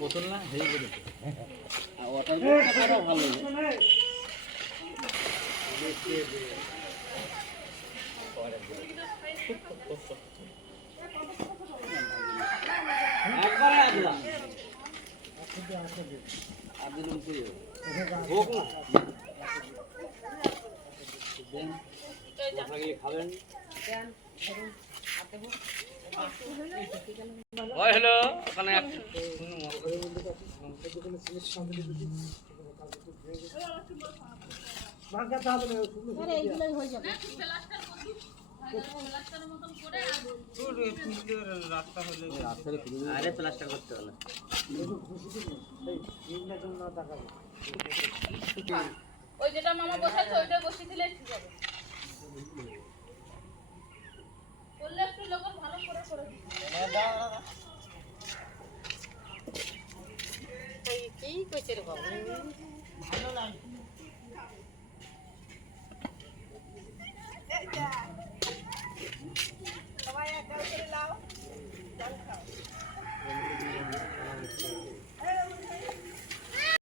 বোতল না হেই করে ওটার ভালো একবার আসলাম আদিলুম কই হোক না দেন আপনারা কি খাবেন ওই হ্যালো ওখানে ভাঙা দাও না আরে এইগুলাই হয়ে যাবে আরে প্লাস্টার করতে হলো ওই যেটা মামা বসাইছে ওইটা বসিয়ে দিলে ঠিক হবে বললে একটু লোকের ভালো করে করে এই কি কইছে রে বাবা